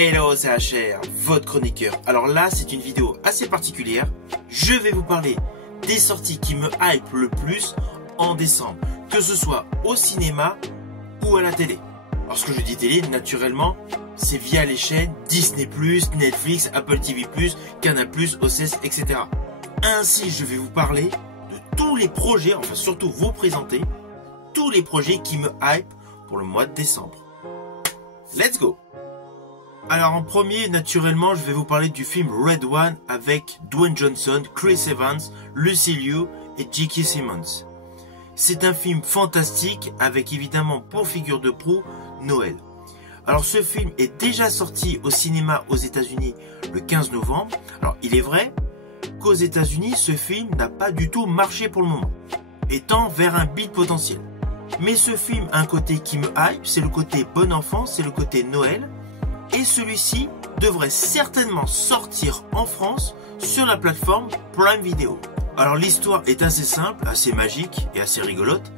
Hello, c'est HR, votre chroniqueur. Alors là, c'est une vidéo assez particulière. Je vais vous parler des sorties qui me hype le plus en décembre, que ce soit au cinéma ou à la télé. Lorsque je dis télé, naturellement, c'est via les chaînes Disney+, Netflix, Apple TV+, Canal+, OCS, etc. Ainsi, je vais vous parler de tous les projets, enfin surtout vous présenter tous les projets qui me hype pour le mois de décembre. Let's go! Alors en premier, naturellement, je vais vous parler du film Red One avec Dwayne Johnson, Chris Evans, Lucy Liu et J.K. Simmons. C'est un film fantastique avec évidemment pour figure de proue Noël. Alors ce film est déjà sorti au cinéma aux États-Unis le 15 novembre. Alors il est vrai qu'aux États-Unis, ce film n'a pas du tout marché pour le moment, étant vers un bid potentiel. Mais ce film a un côté qui me hype, c'est le côté bon enfant, c'est le côté Noël. Et celui-ci devrait certainement sortir en France sur la plateforme Prime Video. Alors l'histoire est assez simple, assez magique et assez rigolote.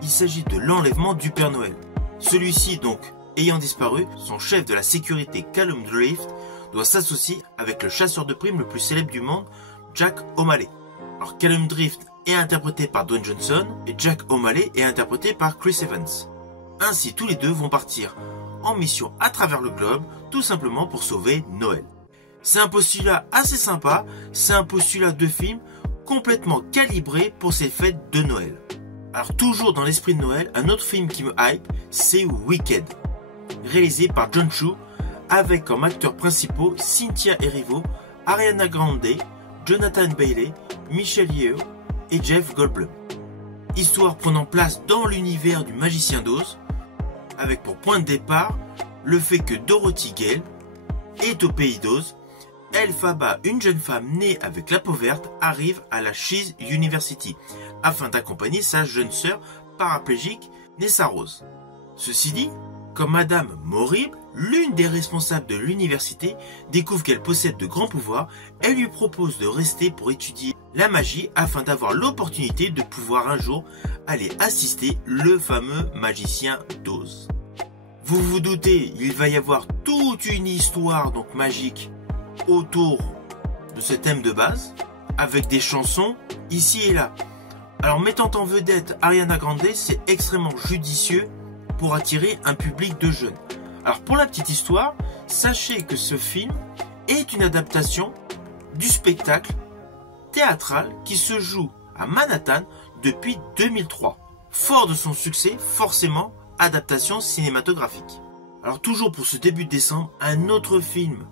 Il s'agit de l'enlèvement du Père Noël. Celui-ci donc ayant disparu, son chef de la sécurité Callum Drift doit s'associer avec le chasseur de primes le plus célèbre du monde, Jack O'Malley. Alors Callum Drift est interprété par Dwayne Johnson et Jack O'Malley est interprété par Chris Evans. Ainsi tous les deux vont partir en mission à travers le globe, tout simplement pour sauver Noël. C'est un postulat assez sympa, c'est un postulat de film complètement calibré pour ces fêtes de Noël. Alors toujours dans l'esprit de Noël, un autre film qui me hype, c'est Wicked, réalisé par Jon Chu, avec comme acteurs principaux Cynthia Erivo, Ariana Grande, Jonathan Bailey, Michelle Yeoh et Jeff Goldblum. Histoire prenant place dans l'univers du Magicien d'Oz, avec pour point de départ le fait que Dorothy Gale est au pays d'Oz. Elphaba, une jeune femme née avec la peau verte, arrive à la Shees University afin d'accompagner sa jeune sœur paraplégique Nessa Rose. Ceci dit, comme Madame Morib, l'une des responsables de l'université, découvre qu'elle possède de grands pouvoirs, elle lui propose de rester pour étudier la magie afin d'avoir l'opportunité de pouvoir un jour aller assister le fameux magicien d'Oz. Vous vous doutez, il va y avoir toute une histoire donc magique autour de ce thème de base, avec des chansons ici et là. Alors mettant en vedette Ariana Grande, c'est extrêmement judicieux pour attirer un public de jeunes. Alors pour la petite histoire, sachez que ce film est une adaptation du spectacle théâtral qui se joue à Manhattan depuis 2003. Fort de son succès, forcément, adaptation cinématographique. Alors toujours pour ce début de décembre, un autre film,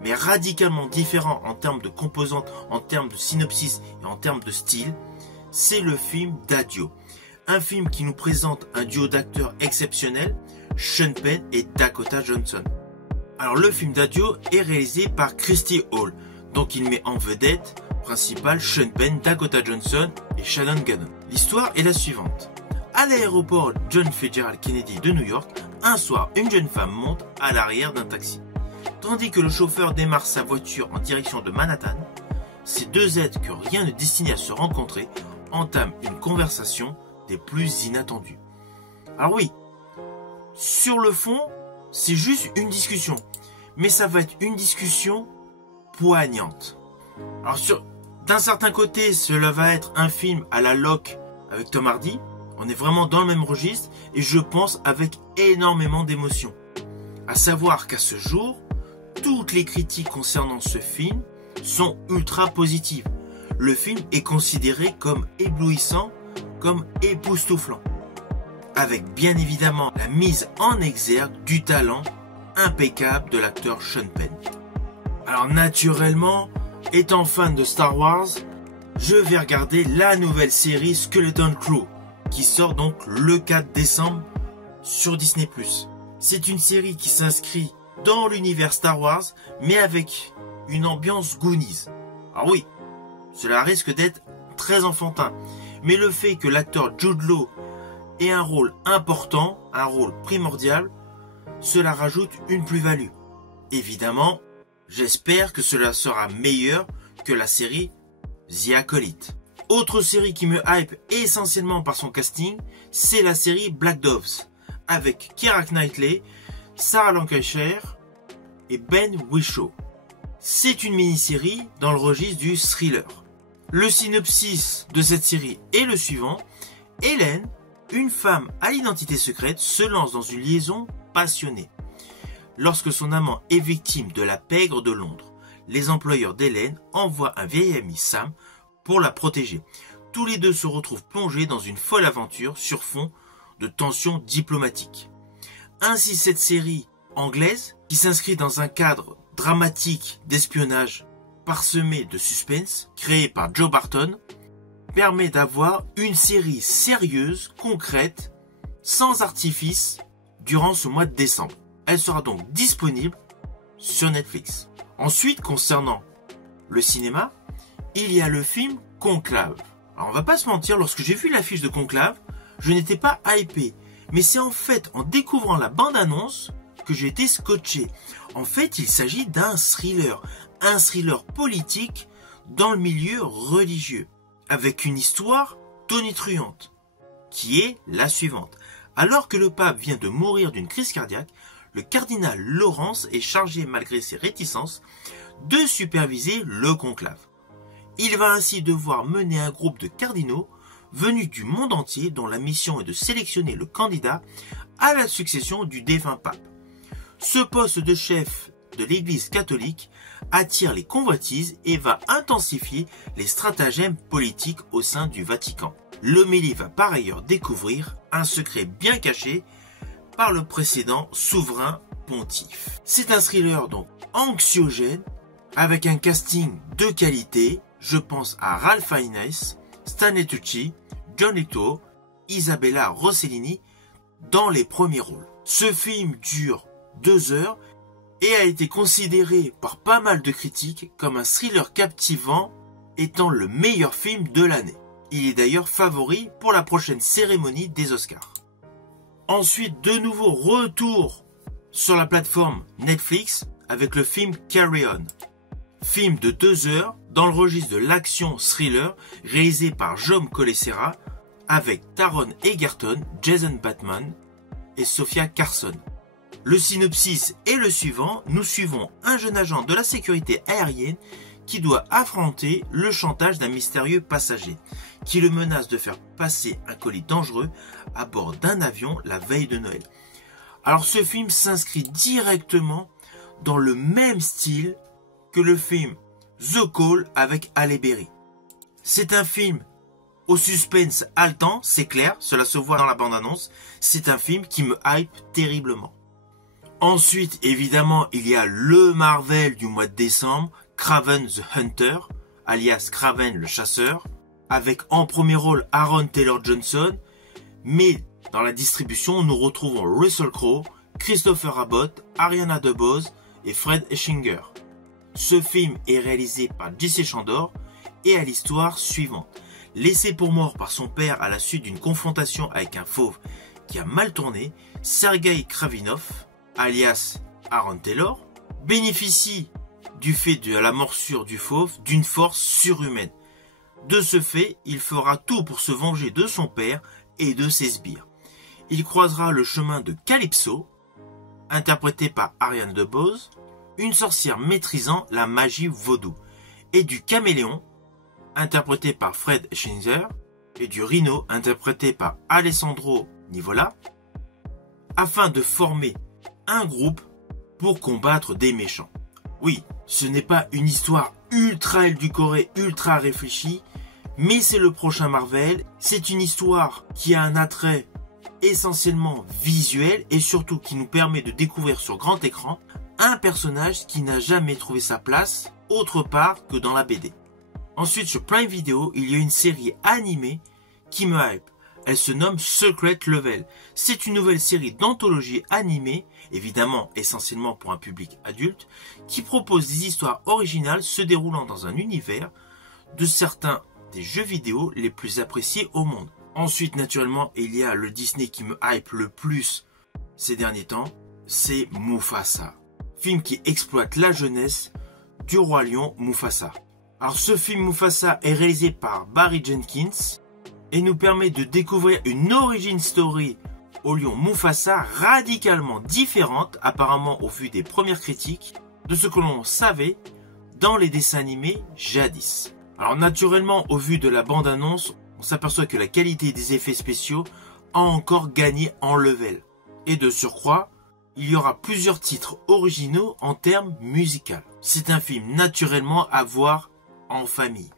mais radicalement différent en termes de composantes, en termes de synopsis et en termes de style, c'est le film d'Addio. Un film qui nous présente un duo d'acteurs exceptionnels, Sean Penn et Dakota Johnson. Alors le film d'Addio est réalisé par Christy Hall, donc il met en vedette principale Sean Penn, Dakota Johnson et Shannon Gannon. L'histoire est la suivante. À l'aéroport John Fitzgerald Kennedy de New York, un soir, une jeune femme monte à l'arrière d'un taxi. Tandis que le chauffeur démarre sa voiture en direction de Manhattan, ces deux êtres que rien ne destinait à se rencontrer entament une conversation des plus inattendues. Alors oui, sur le fond, c'est juste une discussion, mais ça va être une discussion poignante. Alors d'un certain côté, cela va être un film à la Locke avec Tom Hardy. On est vraiment dans le même registre et je pense avec énormément d'émotion. À savoir qu'à ce jour, toutes les critiques concernant ce film sont ultra positives. Le film est considéré comme éblouissant, comme époustouflant. Avec bien évidemment la mise en exergue du talent impeccable de l'acteur Sean Penn. Alors naturellement, étant fan de Star Wars, je vais regarder la nouvelle série Skeleton Crew, qui sort donc le 4 décembre sur Disney+. C'est une série qui s'inscrit dans l'univers Star Wars, mais avec une ambiance Goonies. Alors oui, cela risque d'être très enfantin, mais le fait que l'acteur Jude Law ait un rôle important, un rôle primordial, cela rajoute une plus-value. Évidemment, j'espère que cela sera meilleur que la série The Acolyte. Autre série qui me hype essentiellement par son casting, c'est la série Black Doves, avec Keira Knightley, Sarah Lancashire et Ben Whishaw. C'est une mini-série dans le registre du thriller. Le synopsis de cette série est le suivant. Hélène, une femme à l'identité secrète, se lance dans une liaison passionnée. Lorsque son amant est victime de la pègre de Londres, les employeurs d'Hélène envoient un vieil ami, Sam, pour la protéger. Tous les deux se retrouvent plongés dans une folle aventure sur fond de tensions diplomatiques. Ainsi, cette série anglaise, qui s'inscrit dans un cadre dramatique d'espionnage parsemé de suspense, créé par Joe Barton, permet d'avoir une série sérieuse, concrète, sans artifice, durant ce mois de décembre. Elle sera donc disponible sur Netflix. Ensuite, concernant le cinéma, il y a le film Conclave. Alors on va pas se mentir, lorsque j'ai vu l'affiche de Conclave, je n'étais pas hypé. Mais c'est en fait en découvrant la bande-annonce que j'ai été scotché. En fait, il s'agit d'un thriller politique dans le milieu religieux, avec une histoire tonitruante, qui est la suivante. Alors que le pape vient de mourir d'une crise cardiaque, le cardinal Laurence est chargé, malgré ses réticences, de superviser le conclave. Il va ainsi devoir mener un groupe de cardinaux venus du monde entier dont la mission est de sélectionner le candidat à la succession du défunt pape. Ce poste de chef de l'Église catholique attire les convoitises et va intensifier les stratagèmes politiques au sein du Vatican. L'homélie va par ailleurs découvrir un secret bien caché par le précédent souverain pontife. C'est un thriller donc anxiogène avec un casting de qualité. Je pense à Ralph Fiennes, Stanley Tucci, John Lithgow, Isabella Rossellini dans les premiers rôles. Ce film dure 2 heures et a été considéré par pas mal de critiques comme un thriller captivant étant le meilleur film de l'année. Il est d'ailleurs favori pour la prochaine cérémonie des Oscars. Ensuite, de nouveau retour sur la plateforme Netflix avec le film Carry On. Film de 2 heures dans le registre de l'action thriller réalisé par Jaume Collet-Serra avec Taron Egerton, Jason Bateman et Sophia Carson. Le synopsis est le suivant. Nous suivons un jeune agent de la sécurité aérienne qui doit affronter le chantage d'un mystérieux passager qui le menace de faire passer un colis dangereux à bord d'un avion la veille de Noël. Alors ce film s'inscrit directement dans le même style que le film The Call avec Halle Berry. C'est un film au suspense haletant, c'est clair, cela se voit dans la bande-annonce. C'est un film qui me hype terriblement. Ensuite, évidemment, il y a le Marvel du mois de décembre, Kraven the Hunter, alias Kraven le chasseur, avec en premier rôle Aaron Taylor Johnson, mais dans la distribution, nous retrouvons Russell Crowe, Christopher Abbott, Ariana DeBose et Fred Eschinger. Ce film est réalisé par J.C. Chandor et a l'histoire suivante. Laissé pour mort par son père à la suite d'une confrontation avec un fauve qui a mal tourné, Sergei Kravinov, alias Aaron Taylor, bénéficie du fait de la morsure du fauve d'une force surhumaine. De ce fait, il fera tout pour se venger de son père et de ses sbires. Il croisera le chemin de Calypso, interprété par Ariane DeBose, une sorcière maîtrisant la magie vaudou, et du Caméléon, interprété par Fred Eschinger, et du Rhino, interprété par Alessandro Nivola, afin de former un groupe pour combattre des méchants. Oui, ce n'est pas une histoire ultra édulcorée, ultra réfléchie, mais c'est le prochain Marvel. C'est une histoire qui a un attrait essentiellement visuel et surtout qui nous permet de découvrir sur grand écran un personnage qui n'a jamais trouvé sa place autre part que dans la BD. Ensuite, sur Prime Video, il y a une série animée qui me hype. Elle se nomme Secret Level. C'est une nouvelle série d'anthologie animée, évidemment essentiellement pour un public adulte, qui propose des histoires originales se déroulant dans un univers de certains des jeux vidéo les plus appréciés au monde. Ensuite, naturellement, il y a le Disney qui me hype le plus ces derniers temps, c'est Mufasa. Film qui exploite la jeunesse du roi lion Mufasa. Alors ce film Mufasa est réalisé par Barry Jenkins et nous permet de découvrir une origin story au lion Mufasa radicalement différente apparemment au vu des premières critiques de ce que l'on savait dans les dessins animés jadis. Alors naturellement, au vu de la bande-annonce, on s'aperçoit que la qualité des effets spéciaux a encore gagné en level. Et de surcroît, il y aura plusieurs titres originaux en termes musicaux. C'est un film naturellement à voir en famille.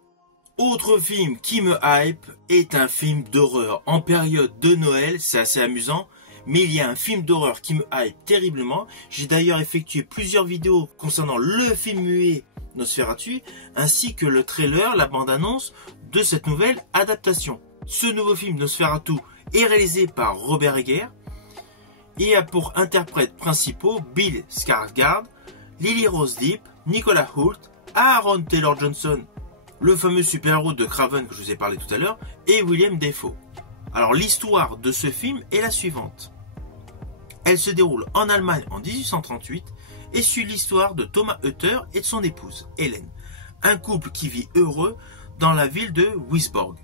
Autre film qui me hype est un film d'horreur. En période de Noël, c'est assez amusant, mais il y a un film d'horreur qui me hype terriblement. J'ai d'ailleurs effectué plusieurs vidéos concernant le film muet Nosferatu, ainsi que le trailer, la bande-annonce de cette nouvelle adaptation. Ce nouveau film Nosferatu est réalisé par Robert Eggers et a pour interprètes principaux Bill Skarsgård, Lily Rose Depp, Nicolas Hoult, Aaron Taylor Johnson, le fameux super-héros de Craven que je vous ai parlé tout à l'heure, et William Dafoe. Alors l'histoire de ce film est la suivante. Elle se déroule en Allemagne en 1838 et suit l'histoire de Thomas Hutter et de son épouse, Hélène, un couple qui vit heureux dans la ville de Wisborg.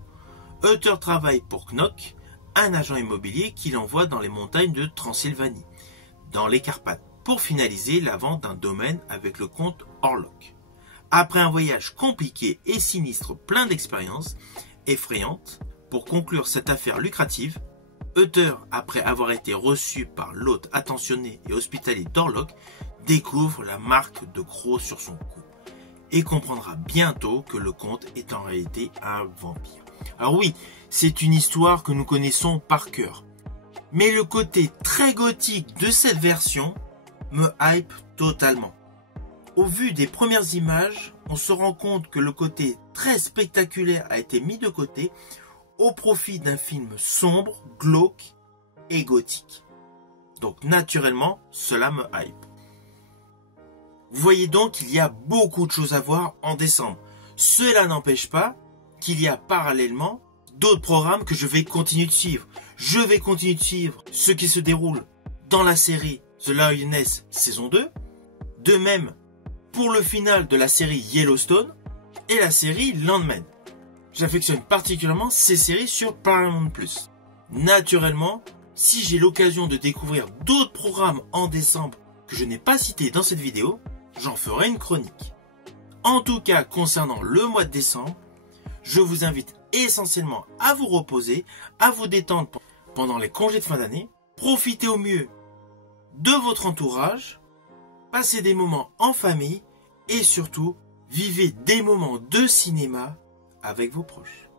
Hutter travaille pour Knock, un agent immobilier qui l'envoie dans les montagnes de Transylvanie, dans les Carpates, pour finaliser la vente d'un domaine avec le comte Orlok. Après un voyage compliqué et sinistre plein d'expériences effrayantes, pour conclure cette affaire lucrative, Hutter, après avoir été reçu par l'hôte attentionné et hospitalier d'Orlok, découvre la marque de croc sur son cou et comprendra bientôt que le comte est en réalité un vampire. Alors oui, c'est une histoire que nous connaissons par cœur, mais le côté très gothique de cette version me hype totalement. Au vu des premières images, on se rend compte que le côté très spectaculaire a été mis de côté au profit d'un film sombre, glauque et gothique. Donc naturellement, cela me hype. Vous voyez donc qu'il y a beaucoup de choses à voir en décembre. Cela n'empêche pas qu'il y a parallèlement d'autres programmes que je vais continuer de suivre. Je vais continuer de suivre ce qui se déroule dans la série The Lioness saison 2. De même pour le final de la série Yellowstone et la série Landman. J'affectionne particulièrement ces séries sur Paramount+. Naturellement, si j'ai l'occasion de découvrir d'autres programmes en décembre que je n'ai pas cités dans cette vidéo, j'en ferai une chronique. En tout cas, concernant le mois de décembre, je vous invite essentiellement à vous reposer, à vous détendre pendant les congés de fin d'année, profitez au mieux de votre entourage, passez des moments en famille et surtout, vivez des moments de cinéma avec vos proches.